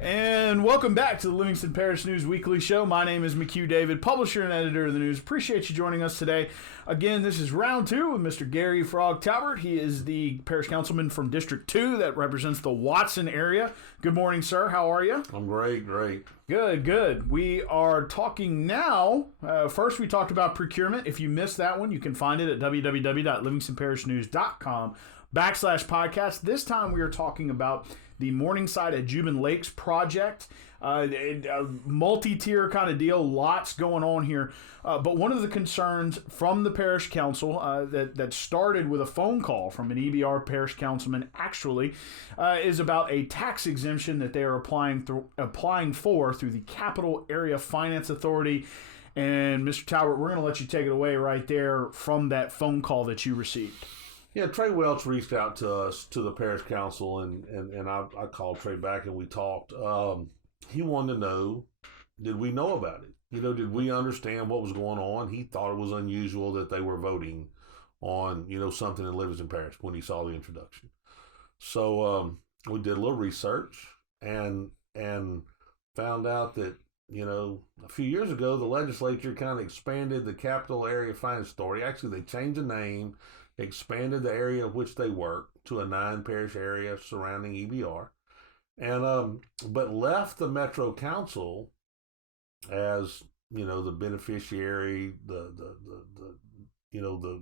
And welcome back to the Livingston Parish News Weekly Show. My name is McHugh David, publisher and editor of the news. Appreciate you joining us today. Again, this is round two with Mr. Garry Frog Talbert. He is the parish councilman from District 2 that represents the Watson area. Good morning, sir. How are you? I'm great. Good. We are talking now. First, we talked about procurement. If you missed that one, you can find it at www.livingstonparishnews.com/podcast. This time, we are talking about the Morningside at Juban Lakes project. A multi-tier kind of deal, lots going on here. But one of the concerns from the parish council that started with a phone call from an EBR parish councilman actually is about a tax exemption that they are applying for through the Capital Area Finance Authority. And Mr. Talbert, we're going to let you take it away right there from that phone call that you received. Yeah, Trey Welch reached out to us, to the parish council, and I called Trey back and we talked. He wanted to know, did we know about it? Did we understand what was going on? He thought it was unusual that they were voting on, something in Livingston Parish when he saw the introduction. So we did a little research and found out that, a few years ago, the legislature kind of expanded the Capital Area Finance Authority. Actually, they changed the name, expanded the area of which they work to a 9-parish area surrounding EBR, and but left the Metro Council as the beneficiary, the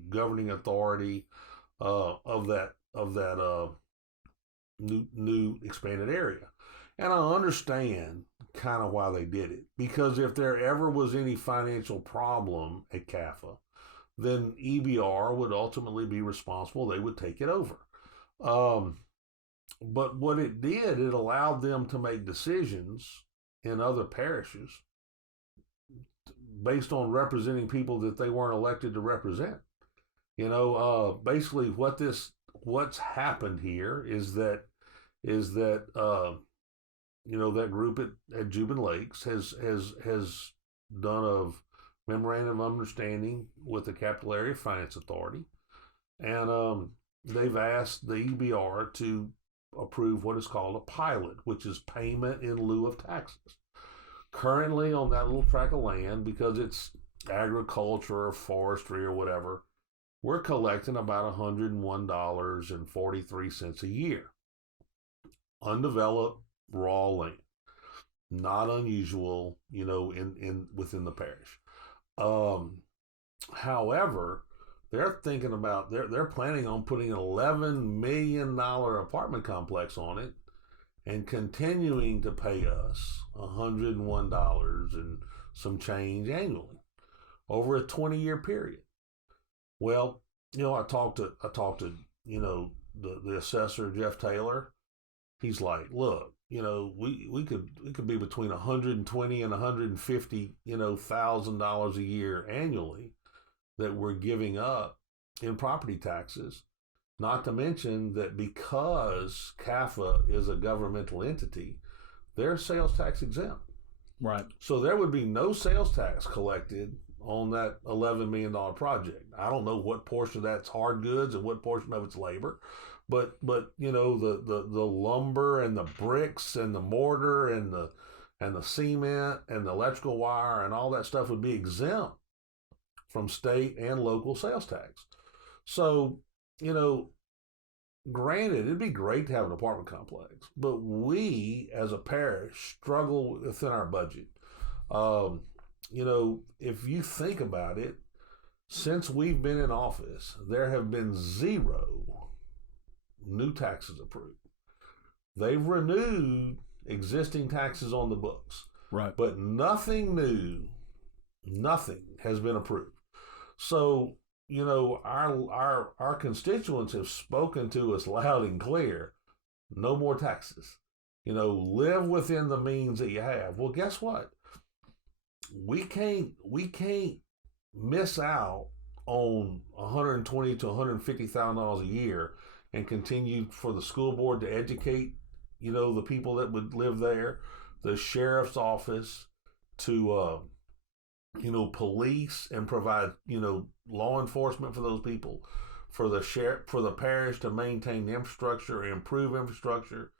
governing authority of that new expanded area. And I understand kind of why they did it, because if there ever was any financial problem at CAFA, then EBR would ultimately be responsible. They would take it over. But what it did, it allowed them to make decisions in other parishes based on representing people that they weren't elected to represent. Basically what's happened here is that that group at Juban Lakes has done a memorandum of understanding with the Capital Area Finance Authority, and they've asked the EBR to approve what is called a pilot, which is payment in lieu of taxes. Currently on that little tract of land, because it's agriculture or forestry or whatever, we're collecting about $101.43 a year. Undeveloped raw land. Not unusual, within the parish. However, they're thinking about, they're planning on putting an $11 million apartment complex on it and continuing to pay us $101 and some change annually over a 20-year period. Well, I talked to the assessor, Jeff Taylor. He's like, look, we could be between $120 and $150, $1,000 a year annually that we're giving up in property taxes. Not to mention that because CAFA is a governmental entity, they're sales tax exempt. Right. So there would be no sales tax collected on that $11 million project. I don't know what portion of that's hard goods and what portion of it's labor. But the lumber and the bricks and the mortar and the cement and the electrical wire and all that stuff would be exempt from state and local sales tax. So, granted, it'd be great to have an apartment complex, but we as a parish struggle within our budget. If you think about it, since we've been in office, there have been 0 new taxes approved. They've renewed existing taxes on the books. Right. But nothing new, nothing has been approved. So, our constituents have spoken to us loud and clear. No more taxes. Live within the means that you have. Well, guess what? We can't miss out on $120,000 to $150,000 a year and continue for the school board to educate, the people that would live there, the sheriff's office to, police and provide, law enforcement for those people, for the parish to maintain the infrastructure, improve infrastructure.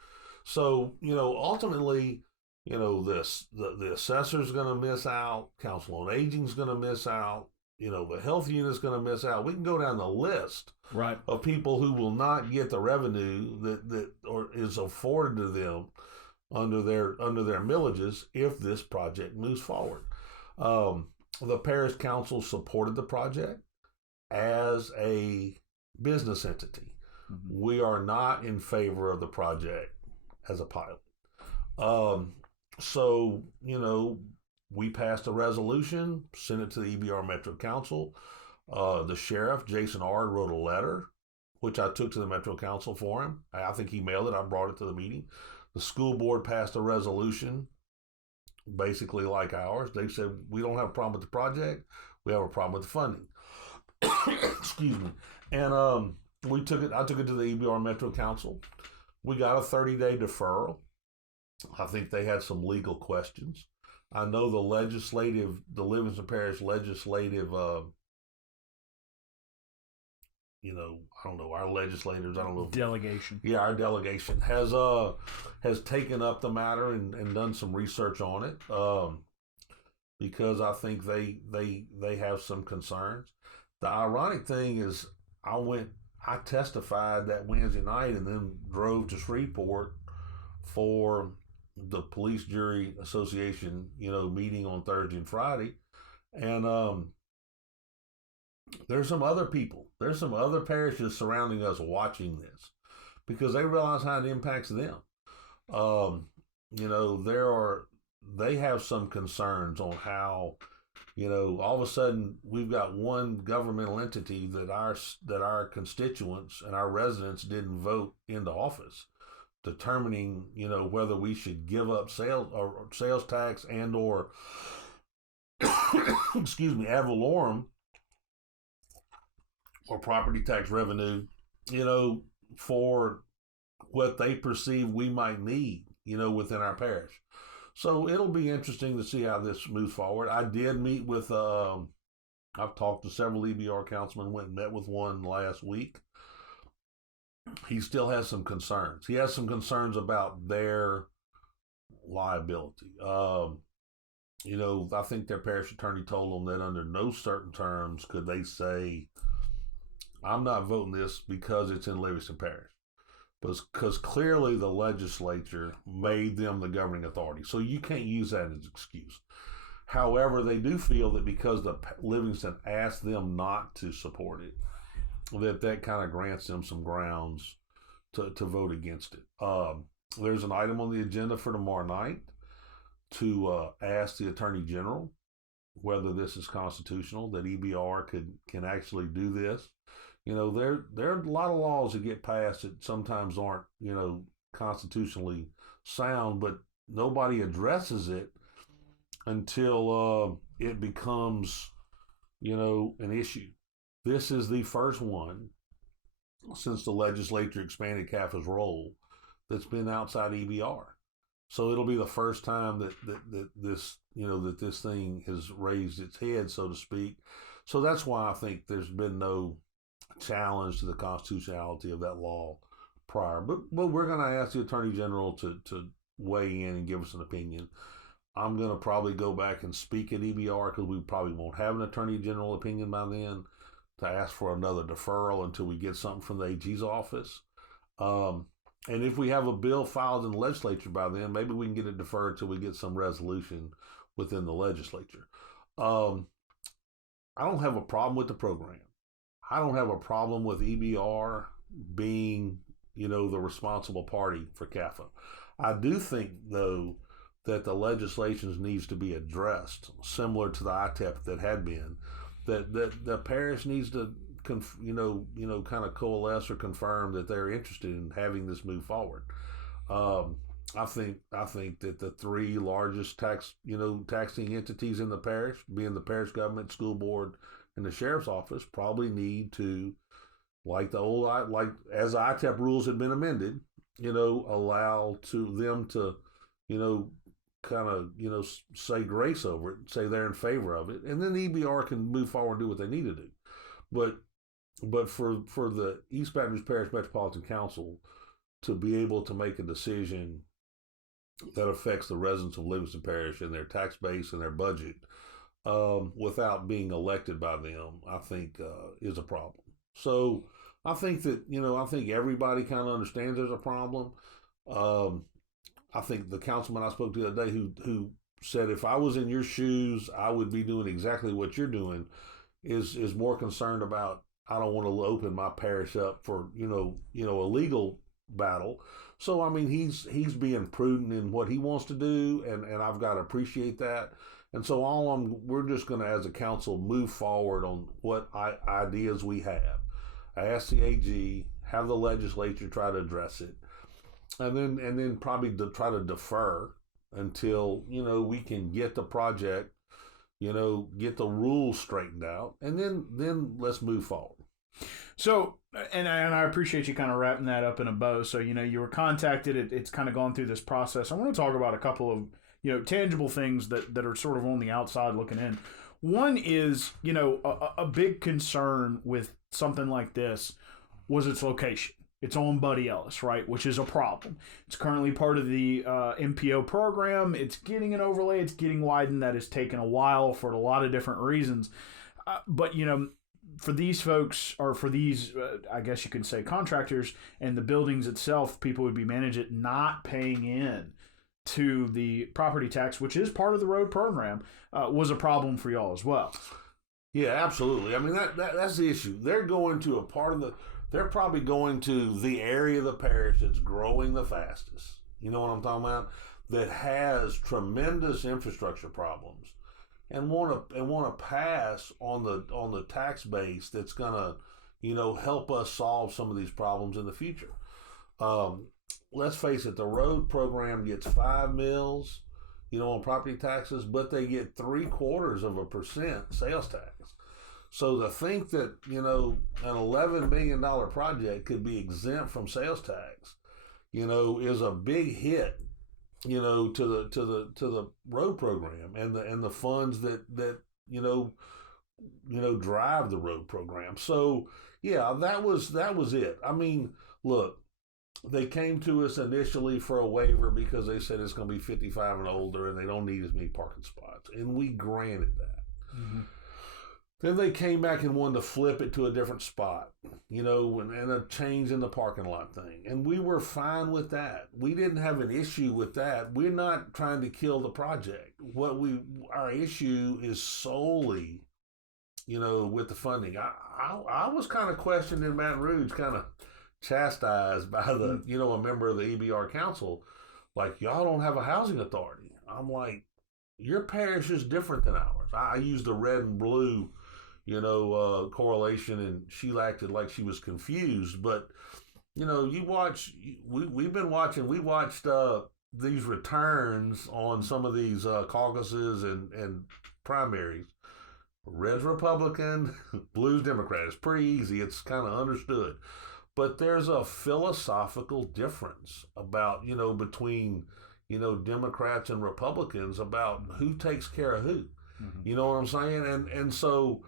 So, ultimately, the assessor's going to miss out, council on aging's going to miss out, the health unit's going to miss out. We can go down the list right. of people who will not get the revenue that or is afforded to them under their millages if this project moves forward. The parish council supported the project as a business entity. Mm-hmm. We are not in favor of the project as a pilot. So, we passed a resolution, sent it to the EBR Metro Council. The sheriff, Jason Ard, wrote a letter, which I took to the Metro Council for him. I think he mailed it. I brought it to the meeting. The school board passed a resolution, basically like ours. They said, we don't have a problem with the project. We have a problem with the funding. Excuse me. And I took it to the EBR Metro Council. We got a 30-day deferral. I think they had some legal questions. I know the Livingston Parish legislative, I don't know, our legislators, I don't know. Delegation. Yeah, our delegation has taken up the matter and done some research on it, because I think they have some concerns. The ironic thing is I testified that Wednesday night and then drove to Shreveport for the Police Jury Association, meeting on Thursday and Friday. And there's some other parishes surrounding us watching this because they realize how it impacts them. They have some concerns on how, all of a sudden we've got one governmental entity that our constituents and our residents didn't vote into office, determining, whether we should give up sales tax and or excuse me, ad valorem or property tax revenue, for what they perceive we might need, within our parish. So it'll be interesting to see how this moves forward. I did meet with, I've talked to several EBR councilmen, went and met with one last week. He still has some concerns. He has some concerns about their liability. I think their parish attorney told them that under no certain terms could they say, I'm not voting this because it's in Livingston Parish. Because clearly the legislature made them the governing authority. So you can't use that as an excuse. However, they do feel that because the Livingston asked them not to support it, that kind of grants them some grounds to vote against it. There's an item on the agenda for tomorrow night to ask the Attorney General whether this is constitutional, that EBR can actually do this. There are a lot of laws that get passed that sometimes aren't, constitutionally sound, but nobody addresses it until it becomes, an issue. This is the first one since the legislature expanded CAFA's role that's been outside EBR. So it'll be the first time that this, that this thing has raised its head, so to speak. So that's why I think there's been no challenge to the constitutionality of that law prior. But we're going to ask the Attorney General to weigh in and give us an opinion. I'm going to probably go back and speak at EBR because we probably won't have an Attorney General opinion by then, to ask for another deferral until we get something from the AG's office. And if we have a bill filed in the legislature by then, maybe we can get it deferred until we get some resolution within the legislature. I don't have a problem with the program. I don't have a problem with EBR being, the responsible party for CAFA. I do think, though, that the legislation needs to be addressed, similar to the ITEP that had been, that the parish needs to, kind of coalesce or confirm that they're interested in having this move forward. I think that the three largest taxing entities in the parish, being the parish government, school board, and the sheriff's office, probably need to, as ITEP rules had been amended, allow to them to, say grace over it, say they're in favor of it, and then the EBR can move forward and do what they need to do. But for the East Baton Rouge Parish Metropolitan Council to be able to make a decision that affects the residents of Livingston Parish and their tax base and their budget without being elected by them, I think is a problem. So I think that, I think everybody kind of understands there's a problem. I think the councilman I spoke to the other day who said, if I was in your shoes, I would be doing exactly what you're doing, is more concerned about, I don't want to open my parish up for, a legal battle. So, I mean, he's being prudent in what he wants to do, and I've got to appreciate that. And so we're just going to, as a council, move forward on what ideas we have. I asked the AG, have the legislature try to address it, and then probably try to defer until, we can get the project, get the rules straightened out, and then let's move forward. So, and I appreciate you kind of wrapping that up in a bow. So, you were contacted. It's kind of gone through this process. I want to talk about a couple of, tangible things that are sort of on the outside looking in. One is, a big concern with something like this was its location. It's on Buddy Ellis, right, which is a problem. It's currently part of the MPO program. It's getting an overlay. It's getting widened. That has taken a while for a lot of different reasons. But, for these folks, or for these, I guess you could say, contractors and the buildings itself, people would be managed it not paying in to the property tax, which is part of the road program, was a problem for y'all as well. Yeah, absolutely. I mean, that's the issue. They're going to they're probably going to the area of the parish that's growing the fastest. You know what I'm talking about? That has tremendous infrastructure problems, and want to pass on the tax base that's gonna, help us solve some of these problems in the future. Let's face it, the road program gets 5 mils, on property taxes, but they get 0.75% sales tax. So to think that, an $11 million project could be exempt from sales tax, is a big hit, to the road program and the funds that drive the road program. So yeah, that was it. I mean, look, they came to us initially for a waiver because they said it's going to be 55 and older and they don't need as many parking spots, and we granted that. Mm-hmm. Then they came back and wanted to flip it to a different spot, and a change in the parking lot thing. And we were fine with that. We didn't have an issue with that. We're not trying to kill the project. Our issue is solely, with the funding. I was kind of questioned in Baton Rouge, kind of chastised by the, a member of the EBR council, like, y'all don't have a housing authority. I'm like, your parish is different than ours. I used the red and blue correlation, and she acted like she was confused. But, we watched these returns on some of these caucuses and primaries. Red's Republican, blue's Democrat. It's pretty easy. It's kind of understood. But there's a philosophical difference about, between, Democrats and Republicans about who takes care of who. Mm-hmm. You know what I'm saying? And so,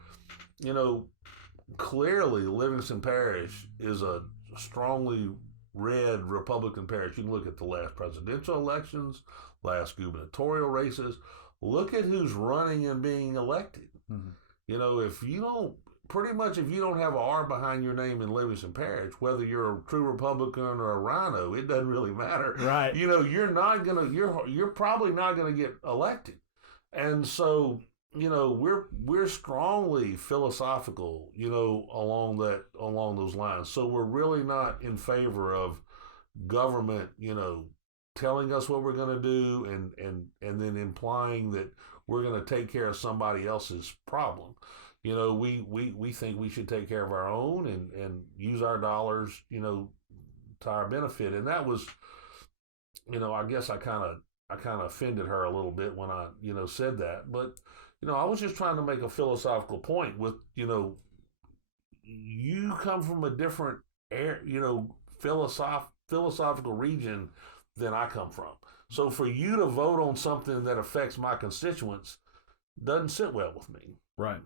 clearly Livingston Parish is a strongly red Republican parish. You can look at the last presidential elections, last gubernatorial races. Look at who's running and being elected. Mm-hmm. If you don't have an R behind your name in Livingston Parish, whether you're a true Republican or a rhino, it doesn't really matter. Right. You're probably not gonna get elected. And so, we're strongly philosophical, along those lines. So we're really not in favor of government, telling us what we're gonna do and then implying that we're gonna take care of somebody else's problem. We think we should take care of our own and use our dollars, to our benefit. And that was, I guess I kind of offended her a little bit when I, said that. But, I was just trying to make a philosophical point with, you come from a different philosophical region than I come from. So for you to vote on something that affects my constituents doesn't sit well with me. Right.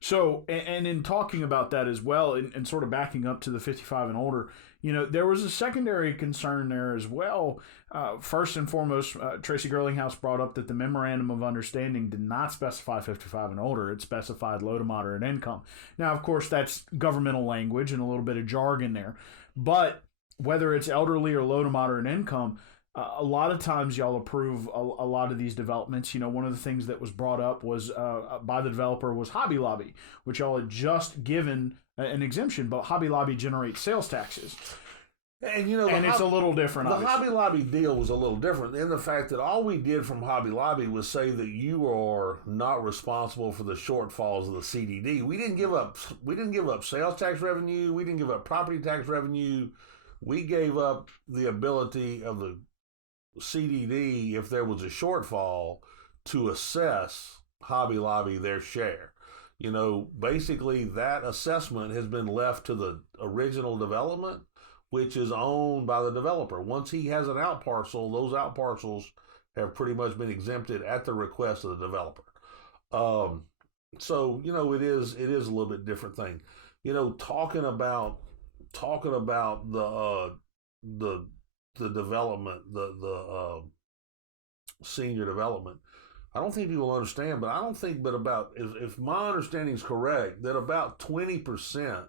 So, and in talking about that as well, and sort of backing up to the 55 and older, There was a secondary concern there as well. First and foremost, Tracy Girlinghouse brought up that the Memorandum of Understanding did not specify 55 and older. It specified low to moderate income. Now, of course, that's governmental language and a little bit of jargon there. But whether it's elderly or low to moderate income, a lot of times y'all approve a lot of these developments. One of the things that was brought up was by the developer was Hobby Lobby, which y'all had just given an exemption, but Hobby Lobby generates sales taxes. And it's a little different. The obviously. Hobby Lobby deal was a little different in the fact that all we did from Hobby Lobby was say that you are not responsible for the shortfalls of the CDD. We didn't give up sales tax revenue. We didn't give up property tax revenue. We gave up the ability of the CDD, if there was a shortfall, to assess Hobby Lobby their share. Basically that assessment has been left to the original development, which is owned by the developer. Once he has an out parcel, those out parcels have pretty much been exempted at the request of the developer. So it is a little bit different thing. Talking about the development, the senior development. I don't think people understand, but I don't think that about, if my understanding is correct, that about 20%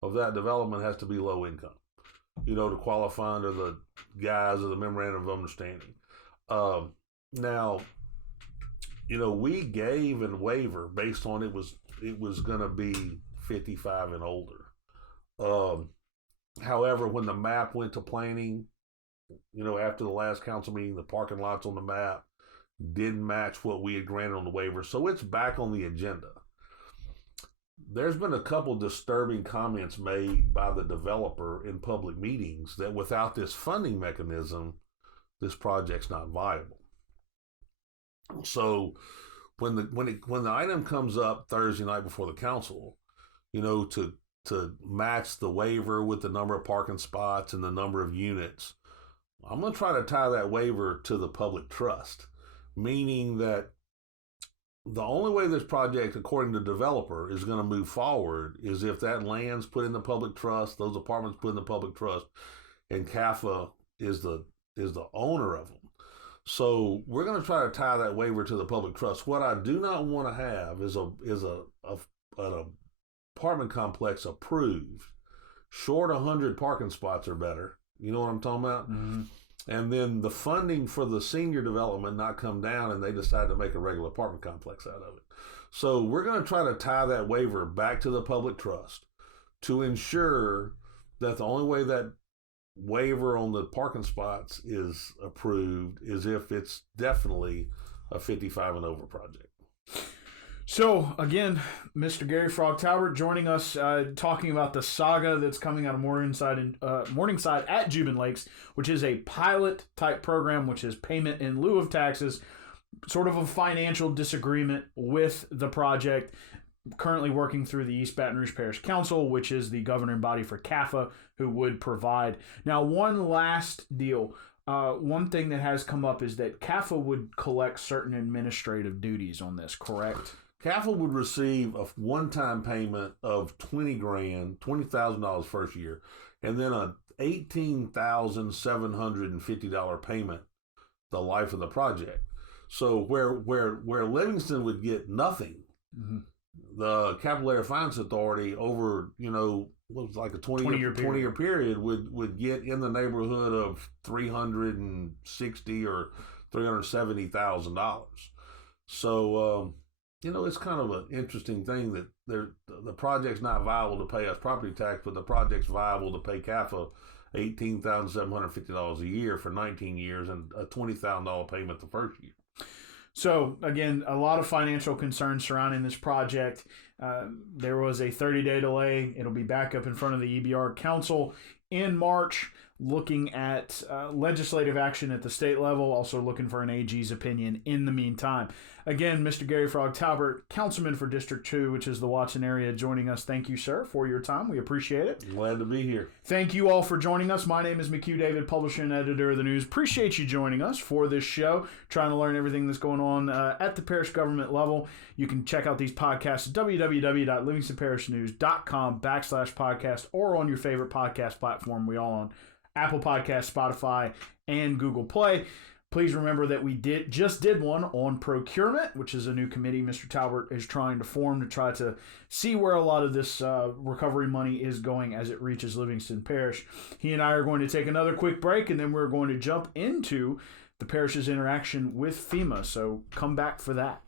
of that development has to be low income, to qualify under the guise of the Memorandum of Understanding. Now, we gave a waiver based on it was going to be 55 and older. However, when the map went to planning, after the last council meeting, the parking lots on the map didn't match what we had granted on the waiver. So it's back on the agenda. There's been a couple disturbing comments made by the developer in public meetings that without this funding mechanism, this project's not viable. So when the item comes up Thursday night before the council, to match the waiver with the number of parking spots and the number of units, I'm going to try to tie that waiver to the public trust, meaning that the only way this project, according to the developer, is going to move forward is if that land's put in the public trust, those apartments put in the public trust, and CAFA is the owner of them. So we're going to try to tie that waiver to the public trust. What I do not want to have is an apartment complex approved, short 100 parking spots or better. You know what I'm talking about? Mm-hmm. And then the funding for the senior development not come down, and they decide to make a regular apartment complex out of it. So we're going to try to tie that waiver back to the public trust to ensure that the only way that waiver on the parking spots is approved is if it's definitely a 55 and over project. So, again, Mr. Garry Frog Talbert joining us, talking about the saga that's coming out of Morningside at Juban Lakes, which is a pilot-type program, which is payment in lieu of taxes, sort of a financial disagreement with the project, currently working through the East Baton Rouge Parish Council, which is the governing body for CAFA, who would provide. Now, one last deal. One thing that has come up is that CAFA would collect certain administrative duties on this, correct? CAFA would receive a one-time payment of $20,000 first year, and then a $18,750 payment the life of the project. So where Livingston would get nothing, mm-hmm. the Capital Area Finance Authority over what was like a 20 year period would get in the neighborhood of $360,000 or $370,000. So it's kind of an interesting thing that the project's not viable to pay us property tax, but the project's viable to pay CAFA $18,750 a year for 19 years and a $20,000 payment the first year. So, again, a lot of financial concerns surrounding this project. There was a 30-day delay. It'll be back up in front of the EBR Council in March. looking at legislative action at the state level, also looking for an AG's opinion in the meantime. Again, Mr. Garry Frog Talbert, Councilman for District 2, which is the Watson area, joining us. Thank you, sir, for your time. We appreciate it. Glad to be here. Thank you all for joining us. My name is McHugh David, publisher and editor of the news. Appreciate you joining us for this show, trying to learn everything that's going on at the parish government level. You can check out these podcasts at www.livingstonparishnews.com/podcast or on your favorite podcast platform. We all on Apple Podcasts, Spotify, and Google Play. Please remember that we just did one on procurement, which is a new committee Mr. Talbert is trying to form to try to see where a lot of this recovery money is going as it reaches Livingston Parish. He and I are going to take another quick break, and then we're going to jump into the parish's interaction with FEMA. So come back for that.